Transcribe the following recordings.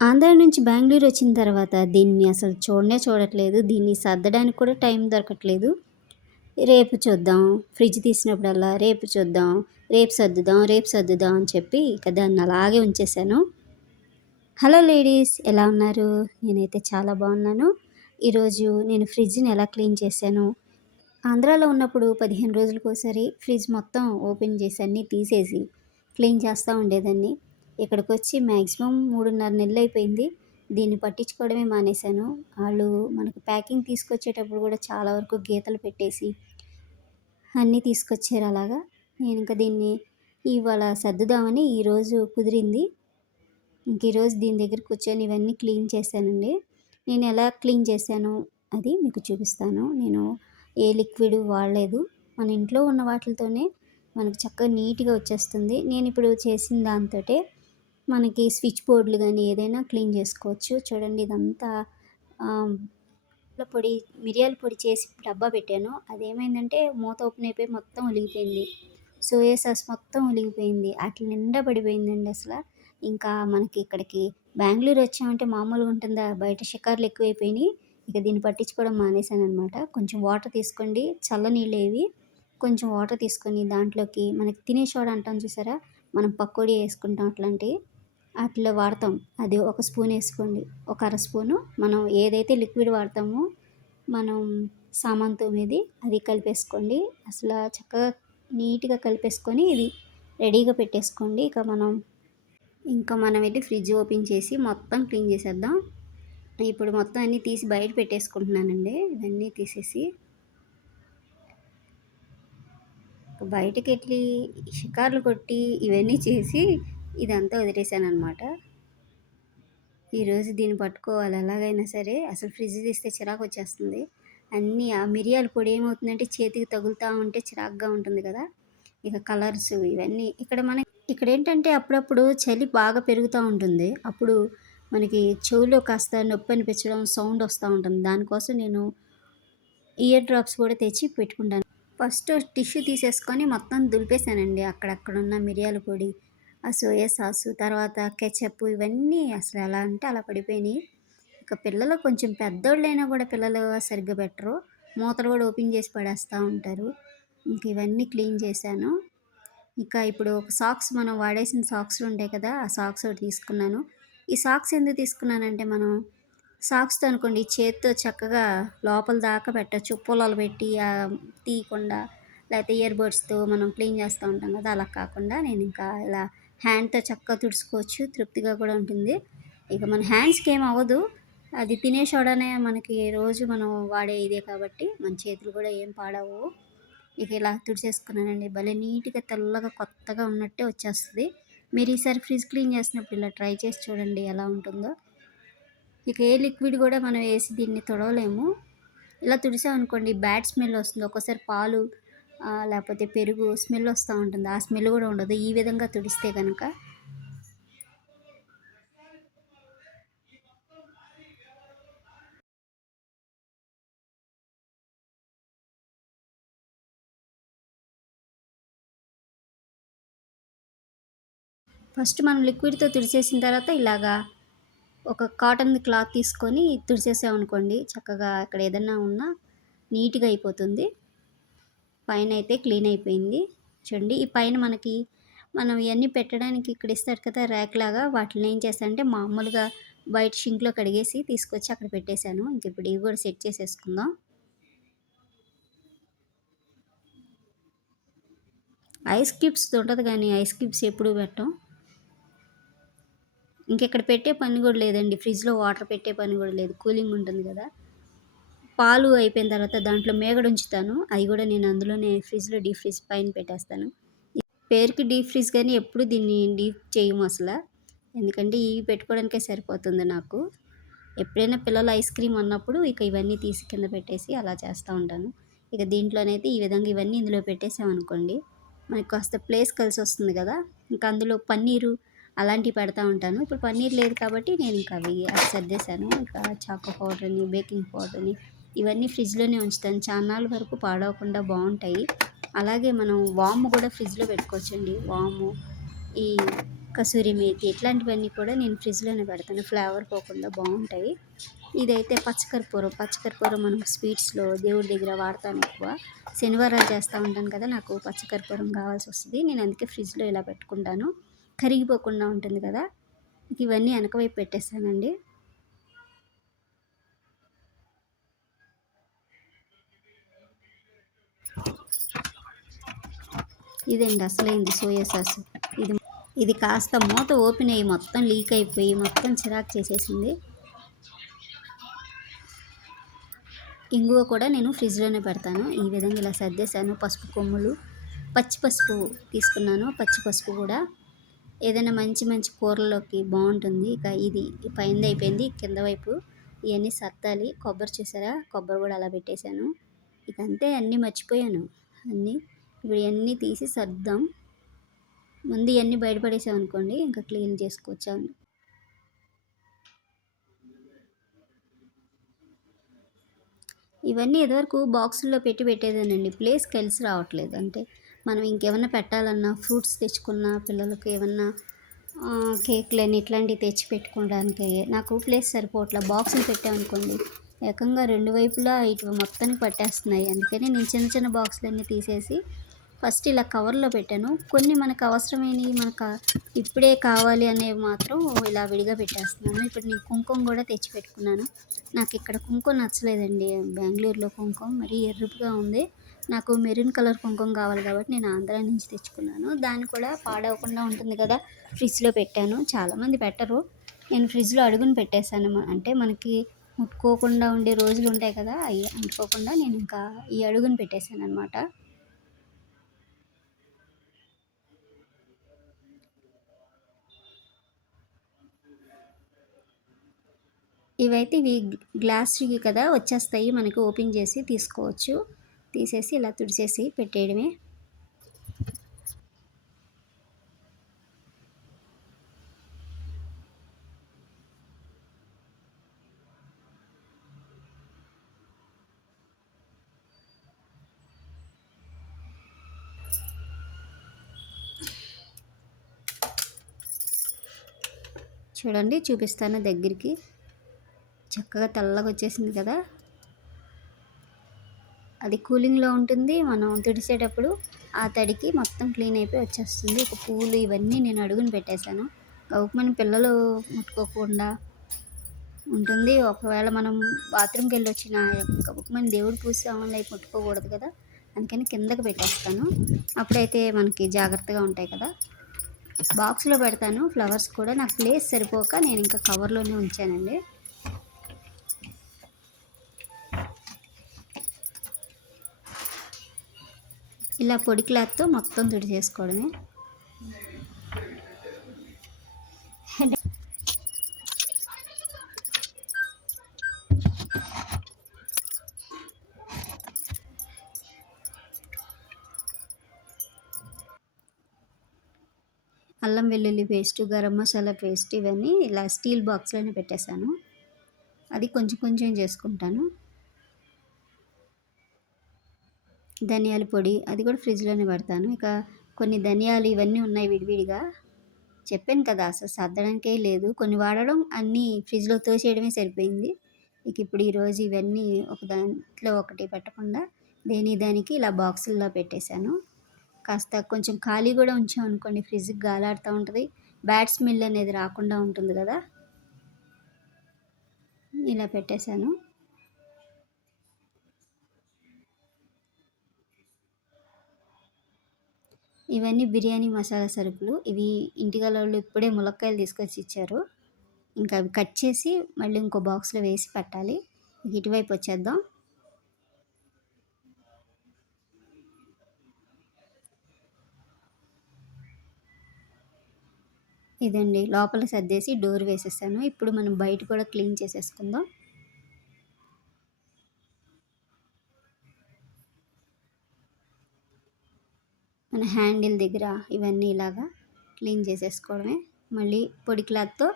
ఆంధ్ర నుంచి బెంగుళూరు వచ్చిన తర్వాత దీన్ని అసలు చూడనే చూడట్లేదు. దీన్ని సర్దడానికి కూడా టైం దొరకట్లేదు. రేపు చూద్దాం, ఫ్రిడ్జ్ తీసినప్పుడల్లా రేపు చూద్దాం, రేపు సర్దుదాం, రేపు సర్దుదాం అని చెప్పి ఇక దాన్ని అలాగే ఉంచేశాను. హలో లేడీస్, ఎలా ఉన్నారు? నేనైతే చాలా బాగున్నాను. ఈరోజు నేను ఫ్రిడ్జ్‌ని ఎలా క్లీన్ చేశాను. ఆంధ్రాలో ఉన్నప్పుడు 15 రోజులకోసారి ఫ్రిడ్జ్ మొత్తం ఓపెన్ చేసి అన్నీ తీసేసి క్లీన్ చేస్తూ ఉండేదాన్ని. ఇక్కడికొచ్చి మ్యాక్సిమం 3.5 నెలలైపోయింది. దీన్ని పట్టించుకోవడమే మానేశాను. ఆళ్ళు మనకు ప్యాకింగ్ తీసుకొచ్చేటప్పుడు కూడా చాలా వరకు గీతలు పెట్టేసి అన్నీ తీసుకొచ్చారు అలాగా. నేనింక దీన్ని ఇవాళ సర్దుదామని ఈరోజు కుదిరింది. ఇంక ఈరోజు దీని దగ్గర కూర్చొని ఇవన్నీ క్లీన్ చేశానండి. నేను ఎలా క్లీన్ చేశాను అది మీకు చూపిస్తాను. నేను ఏ లిక్విడ్ వాడలేదు. మన ఇంట్లో ఉన్న వాటిలతోనే మనకు చక్కగా నీట్‌గా వచ్చేస్తుంది. నేనిప్పుడు చేసిన దాంతోటే మనకి స్విచ్ బోర్డులు గానీ ఏదైనా క్లీన్ చేసుకోవచ్చు. చూడండి ఇదంతా ఆహ్, పొడి మిరియాల పొడి చేసి డబ్బా పెట్టాను. అదేమైందంటే మూత ఓపెన్ అయిపోయి మొత్తం ఒలిగిపోయింది. సోయా సాస్ మొత్తం ఒలిగిపోయింది. ఆటిల నిండా పడిపోయిందండి అసల. ఇంకా మనకి ఇక్కడికి బెంగుళూరు వచ్చామంటే మామూలుగా ఉంటుందా? బయట షికారులు ఎక్కువైపోయినాయి. ఇక దీన్ని పట్టించుకోవడం మానేశాననమాట. కొంచెం వాటర్ తీసుకోండి, చల్ల నీళ్ళే ఇవి. కొంచెం వాటర్ తీసుకొని దాంట్లోకి మనకి తినే సోడా అంటాం చూసారా? మనం పకోడీ ఏసుకుంటాం అట్లాంటియి. ఆటిల్లో వాడతాం. అది ఒక స్పూన్ ఏసుకోండి. ఒక అర స్పూను మనం ఏదైతే లిక్విడ్ వాడతామో మనం సామాను తోమేది అది కలిపేసుకోండి. అసల చక్కగా నీట్‌గా కలిపేసుకొని ఇది రెడీగా పెట్టేసుకోండి. మనం వెళ్ళి ఫ్రిడ్జ్ ఓపెన్ చేసి మొత్తం క్లీన్ చేసేద్దాం. ఇప్పుడు మొత్తం అన్నీ తీసి బయట పెట్టేసుకుంటున్నానండి. ఇవన్నీ తీసేసి బయటకెళ్ళి షికారులు కొట్టి ఇవన్నీ చేసి ఇదంతా వదిలేసాననమాట. ఈరోజు దీన్ని పట్టుకోవాలి ఎలాగైనా సరే. అసలు ఫ్రిడ్జ్ తీస్తే చిరాకొచ్చేస్తుంది. అన్నీ ఆ మిరియాల పొడి ఏమవుతుందంటే చేతికి తగులుతా ఉంటే చిరాకుగా ఉంటుంది కదా! ఇక కలర్స్ ఇవన్నీ ఇక్కడేంటంటే అప్పుడప్పుడు చలి బాగా పెరుగుతూ ఉంటుంది. అప్పుడు మనకి చెవులో కాస్త నొప్పి అనిపించడం, సౌండ్ వస్తూ ఉంటుంది. దానికోసం నేను ఇయర్ డ్రాప్స్ కూడా తెచ్చి పెట్టుకుంటాను. ఫస్ట్ టిష్యూ తీసేసుకొని మొత్తం దులిపేసానండి. అక్కడక్కడున్న మిరియాల పొడి, ఆ సోయా సాసు, తర్వాత కెచప్ ఇవన్నీ అసలు ఎలా అంటే అలా పడిపోయినాయి. ఇక పిల్లలు కొంచెం పెద్దోళ్ళైనా కూడా పిల్లలు సరిగ్గా పెట్టరు. మూతలు కూడా ఓపెన్ చేసి పడేస్తూ ఉంటారు. ఇంక ఇవన్నీ క్లీన్ చేశాను. ఇక ఇప్పుడు ఒక సాక్స్ మనం వాడేసిన సాక్స్‌లు ఉంటాయి కదా! ఆ సాక్స్ ఒకటి తీసుకున్నాను. ఈ సాక్స్ ఎందుకు తీసుకున్నానంటే మనం సాక్స్‌తో అనుకోండి చేత్తో చక్కగా లోపల దాకా పెట్టొచ్చు. పుల్లలు పెట్టి తీయకుండా లేకపోతే ఇయర్ బడ్స్‌తో మనం క్లీన్ చేస్తూ ఉంటాం కదా! అలా కాకుండా నేను ఇంకా ఇలా హ్యాండ్‌తో చక్కగా తుడుచుకోవచ్చు. తృప్తిగా కూడా ఉంటుంది. ఇక మన హ్యాండ్స్‌కి ఏమి అవ్వదు. అది తినే సోడానే మనకి రోజు మనం వాడే ఇదే కాబట్టి మన చేతులు కూడా ఏం పాడవవు. ఇక ఇలా తుడిచేసుకున్నానండి. భలే నీట్‌గా తెల్లగా కొత్తగా ఉన్నట్టే వచ్చేస్తది. మీరు ఈసారి ఫ్రిడ్జ్ క్లీన్ చేసినప్పుడు ఇలా ట్రై చేసి చూడండి ఎలా ఉంటుందో. ఇక ఏ లిక్విడ్ కూడా మనం వేసి దీన్ని తుడవలేము. ఇలా తుడిసామనుకోండి బ్యాడ్ స్మెల్ వస్తుంది. ఒక్కోసారి పాలు లేకపోతే పెరుగు స్మెల్ వస్తూ ఉంటుంది. ఆ స్మెల్ కూడా ఉండదు ఈ విధంగా తుడిస్తే కనుక. ఫస్ట్ మనం లిక్విడ్‌తో తుడిచేసిన తర్వాత ఇలాగా ఒక కాటన్ క్లాత్ తీసుకొని తుడిచేసామనుకోండి చక్కగా అక్కడ ఏదన్నా ఉన్నా నీట్‌గా అయిపోతుంది. పైనైతే క్లీన్ అయిపోయింది. చూడండి ఈ పైన మనం ఇయన్నీ పెట్టడానికి ఇక్కడ ఇస్తారు కదా! ర్యాక్‌లాగా వాటిల్ని ఏం చేశానంటే మామూలుగా బయట షింక్‌లో కడిగేసి తీసుకొచ్చి అక్కడ పెట్టేశాను. ఇంక ఇప్పుడు ఇవి కూడా సెట్ చేసేసుకుందాం. ఐస్ క్యూబ్స్ ఉంటది గానీ ఐస్ క్యూబ్స్ ఎప్పుడు పెట్టం. ఇంకిక్కడ పెట్టే పని కూడా లేదండి. ఫ్రిడ్జ్‌లో వాటర్ పెట్టే పని కూడా లేదు. కూలింగ్ ఉంటుంది కదా! పాలు అయిపోయిన తర్వాత దాంట్లో మీగడ ఉంచుతాను. అయి కూడా నేను అందులోనే ఫ్రిడ్జ్‌లో డీప్ ఫ్రిడ్జ్ పైన పెట్టేస్తాను. పేరుకి డీప్ ఫ్రిడ్జ్ కానీ ఎప్పుడు దీన్ని డీప్ చేయము అసల. ఎందుకంటే ఇవి పెట్టుకోవడానికే సరిపోతుంది నాకు. ఎప్పుడైనా పిల్లలు ఐస్ క్రీమ్ అన్నప్పుడు ఇక ఇవన్నీ తీసి కింద పెట్టేసి అలా చేస్తూ ఉంటాను. ఇక దీంట్లోనైతే ఈ విధంగా ఇవన్నీ ఇందులో పెట్టేసామనుకోండి మనకు కాస్త ప్లేస్ కలిసొస్తుంది కదా! ఇంకా అందులో పన్నీరు అలాంటివి పెడతా ఉంటాను. ఇప్పుడు పన్నీర్ లేదు కాబట్టి నేను ఇంకా అవి సర్దేశాను. ఇక చాకో పౌడర్‌ని, బేకింగ్ పౌడర్‌ని ఇవన్నీ ఫ్రిడ్జ్‌లోనే ఉంచుతాను. చాన్నాళ్ళ వరకు పాడవకుండా బావుంటాయి. అలాగే మనం వాము కూడా ఫ్రిడ్జ్‌లో పెట్టుకోవచ్చండి. వాము, ఈ కసూరి మేతి ఇట్లాంటివన్నీ కూడా నేను ఫ్రిడ్జ్‌లోనే పెడతాను. ఫ్లేవర్ పోకుండా బావుంటాయి. ఇదైతే పచ్చకర్పూరం. పచ్చకర్పూరం మనం స్వీట్స్‌లో దేవుడి దగ్గర వాడతాను ఎక్కువ. శనివారాలు చేస్తా ఉంటాను కదా! నాకు పచ్చకర్పూరం కావాల్సొస్తది. నేను అందుకే ఫ్రిడ్జ్‌లో ఇలా పెట్టుకుంటాను. కరిగిపోకుండా ఉంటుంది కదా! ఇవన్నీ వెనక వైపు పెట్టేసానండి. ఇదండి అసలైంది సోయా సాస్. ఇది ఇది కాస్త మూత ఓపెన్ అయ్యి మొత్తం లీక్ అయిపోయి మొత్తం చిరాకు చేసేసింది. ఇంగువ కూడా నేను ఫ్రిడ్జ్‌లోనే పెడతాను. ఈ విధంగా ఇలా సర్దేశాను. పసుపు కొమ్ములు, పచ్చి పసుపు తీసుకున్నాను. పచ్చి పసుపు కూడా ఏదైనా మంచి మంచి కూరల్లోకి బావుంటుంది. ఇక ఇది పైనది అయిపోయింది. కింద వైపు ఇయన్నీ సర్దాలి. కొబ్బరి చూసారా? కొబ్బరి కూడా అలా పెట్టేశాను. ఇక అంతే అన్నీ మర్చిపోయాను. అన్నీ ఇప్పుడు ఇయన్నీ తీసి సర్దుదాం. ముందు ఇయన్నీ బయట పడేసామనుకోండి ఇంకా క్లీన్ చేసుకోవచ్చు. ఇవన్నీ ఇదివరకు బాక్సుల్లో పెట్టి పెట్టేదానండి. ప్లేస్ కలిసి రావట్లేదు. అంటే మనం ఇంకేమన్నా పెట్టాలన్నా ఫ్రూట్స్ తెచ్చుకున్నా పిల్లలకి ఏమన్నా కేకులని ఇట్లాంటివి తెచ్చి పెట్టుకోవడానికి నాకు ప్లేస్ సరిపోవట్లే. బాక్సులు పెట్టామనుకోండి ఏకంగా రెండు వైపులా ఇటు మొత్తానికి పట్టేస్తున్నాయి. అందుకని నేను చిన్న చిన్న బాక్సులన్నీ తీసేసి ఫస్ట్ ఇలా కవర్లో పెట్టాను. కొన్ని మనకు అవసరమైనవి ఇప్పుడే కావాలి అనేవి మాత్రం ఇలా విడిగా పెట్టేస్తున్నాను. ఇప్పుడు నేను కుంకుమ కూడా తెచ్చి పెట్టుకున్నాను. నాకు ఇక్కడ కుంకుమ నచ్చలేదండి. బెంగుళూరులో కుంకుమ మరీ ఎర్రగా ఉంది. నాకు మెరూన్ కలర్ కుంకుమ కావాలి కాబట్టి నేను ఆంధ్రా నుంచి తెచ్చుకున్నాను. దాన్ని కూడా పాడవకుండా ఉంటుంది కదా ఫ్రిడ్జ్లో పెట్టాను. చాలామంది పెట్టరు. నేను ఫ్రిడ్జ్లో అడుగున పెట్టేశాను. అంటే మనకి ముట్టుకోకుండా ఉండే రోజులు ఉంటాయి కదా అవి అంటుకోకుండా నేను ఇంకా ఈ అడుగున పెట్టేశాను అనమాట. ఇవి గ్లాస్‌వి కదా వచ్చేస్తాయి. మనకి ఓపెన్ చేసి తీసుకోవచ్చు. తీసేసి ఇలా తుడిచేసి పెట్టేయడమే. చూడండి చూపిస్తాను దగ్గరికి. చక్కగా తెల్లగా వచ్చేసింది కదా! అది కూలింగ్‌లో ఉంటుంది. మనం తుడిచేటప్పుడు ఆ తడికి మొత్తం క్లీన్ అయిపోయి వచ్చేస్తుంది. ఇక పూలు ఇవన్నీ నేను అడుగున పెట్టేశాను. గబుక్కుమని పిల్లలు ముట్టుకోకుండా ఉంటుంది. ఒకవేళ మనం బాత్రూమ్‌కి వెళ్ళొచ్చినా గబుక్కుమని దేవుడు పూజ సామాన్లు అవి ముట్టుకోకూడదు కదా! అందుకని కిందకి పెట్టేస్తాను. అప్పుడైతే మనకి జాగ్రత్తగా ఉంటాయి కదా! బాక్స్‌లో పెడతాను. ఫ్లవర్స్ కూడా నాకు ప్లేస్ సరిపోక నేను ఇంకా కవర్‌లోనే ఉంచానండి. ఇలా పొడి క్లాత్‌తో మొత్తం తుడిచేసుకోవడమే. అల్లం వెల్లుల్లి పేస్టు, గరం మసాలా పేస్ట్ ఇవన్నీ ఇలా స్టీల్ బాక్స్‌లోనే పెట్టేశాను. అది కొంచెం కొంచెం చేసుకుంటాను. ధనియాల పొడి అది కూడా ఫ్రిడ్జ్‌లోనే పెడతాను. ఇక కొన్ని ధనియాలు ఇవన్నీ ఉన్నాయి విడివిడిగా. చెప్పాను కదా అసలు సర్దడానికే లేదు. కొన్ని వాడడం అన్నీ ఫ్రిడ్జ్‌లో తోసేయడమే సరిపోయింది. ఇక ఇప్పుడు ఈరోజు ఇవన్నీ ఒక దాంట్లో ఒకటి పెట్టకుండా దానికి ఇలా బాక్సుల్లో పెట్టేశాను. కాస్త కొంచెం ఖాళీ కూడా ఉంచామనుకోండి ఫ్రిడ్జ్‌కి గాలాడుతూ ఉంటది. బ్యాడ్ స్మెల్ అనేది రాకుండా ఉంటుంది కదా! ఇలా పెట్టేశాను. ఇవన్నీ బిర్యానీ మసాలా సరుకులు. ఇవి ఇంటిగలోళ్ళు ఇప్పుడే ములక్కాయలు తీసుకొచ్చి ఇచ్చారు. ఇంకా అవి కట్ చేసి మళ్ళీ ఇంకో బాక్స్‌లో వేసి పెట్టాలి. ఇటువైపు వచ్చేద్దాం. ఇదండి లోపల సర్దేసి డోర్ వేసేసాను. ఇప్పుడు మనం బయట కూడా క్లీన్ చేసేసుకుందాం. మన హ్యాండిల్ దగ్గర ఇవన్నీ ఇలాగా క్లీన్ చేసేసుకోవడమే. మళ్ళీ పొడి క్లాత్‌తో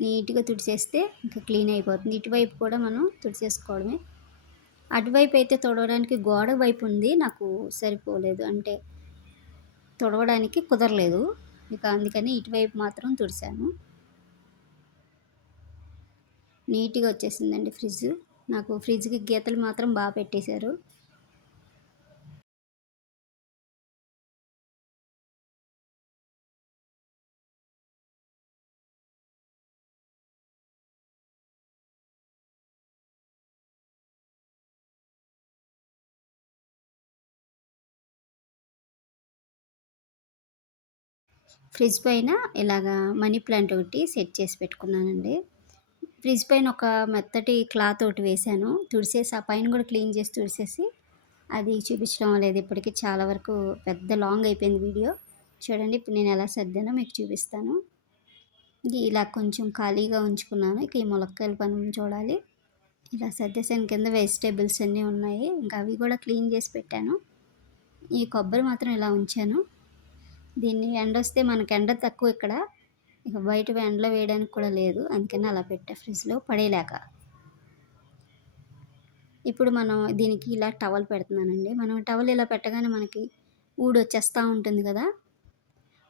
నీట్‌గా తుడిచేస్తే ఇంకా క్లీన్ అయిపోతుంది. ఇటువైపు కూడా మనం తుడిచేసుకోవడమే. అటువైపు అయితే తుడవడానికి గోడ వైపు ఉంది. నాకు సరిపోలేదు. అంటే తుడవడానికి కుదరలేదు. ఇక అందుకని ఇటువైపు మాత్రం తుడిసాను. నీట్‌గా వచ్చేసిందండి ఫ్రిడ్జ్. నాకు ఫ్రిడ్జ్‌కి గీతలు మాత్రం పెట్టేశారు. ఫ్రిడ్జ్ పైన ఇలాగా మనీ ప్లాంట్ ఒకటి సెట్ చేసి పెట్టుకున్నానండి. ఫ్రిడ్జ్ పైన ఒక మెత్తటి క్లాత్ ఒకటి వేశాను. తుడిసేసి ఆ పైన కూడా క్లీన్ చేసి తుడిసేసి అది చూపించడం లేదు. ఇప్పటికి చాలా వరకు పెద్ద లాంగ్ అయిపోయింది వీడియో. చూడండి ఇప్పుడు నేను ఎలా సర్దానో మీకు చూపిస్తాను. ఇలా కొంచెం ఖాళీగా ఉంచుకున్నాను. ఇక ఈ ములక్కాయల పని చూడాలి. ఇలా సర్దేశాను. కింద వెజిటేబుల్స్ అన్నీ ఉన్నాయి. ఇంకా అవి కూడా క్లీన్ చేసి పెట్టాను. ఈ కొబ్బరి మాత్రం ఇలా ఉంచాను. దీన్ని ఎండొస్తే మనకి ఎండ తక్కువ ఇక్కడ. ఇక బయట ఎండలో వేయడానికి కూడా లేదు. అందుకని అలా పెట్టా ఫ్రిడ్జ్‌లో పడేయలేక. ఇప్పుడు మనం దీనికి ఇలా టవల్ పెడుతున్నానండి. మనం టవల్ ఇలా పెట్టగానే మనకి ఊడొచ్చేస్తా ఉంటుంది కదా!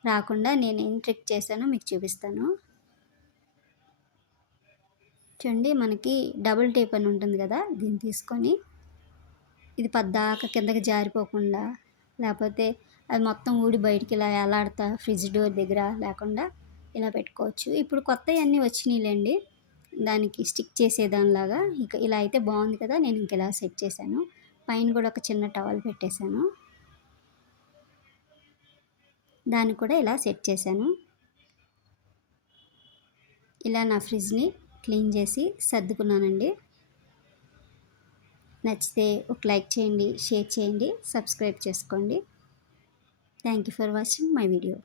రాకుండా నేనేం ట్రిక్ చేశానో మీకు చూపిస్తాను. చూడండి మనకి డబుల్ టేప్ అని ఉంటుంది కదా! దీన్ని తీసుకొని ఇది పద్దాక కిందకి జారిపోకుండా, లేపోతే అది మొత్తం ఊడి బయటికి ఇలా ఏలాడుతా ఫ్రిడ్జ్ డోర్ దగ్గర లేకుండా ఇలా పెట్టుకోవచ్చు. ఇప్పుడు కొత్తయన్నీ వచ్చినియిలెండి. దానికి స్టిక్ చేసేదానిలాగా. ఇక ఇలా అయితే బావుంది కదా! నేను ఇంక ఇలా సెట్ చేశాను. పైన కూడా ఒక చిన్న టవల్ పెట్టేశాను. దాన్ని కూడా ఇలా సెట్ చేశాను. ఇలా నా ఫ్రిడ్జ్‌ని క్లీన్ చేసి సర్దుకున్నానండి. నచ్చితే ఒక లైక్ చేయండి, షేర్ చేయండి, సబ్స్క్రైబ్ చేసుకోండి. Thank you for watching my video.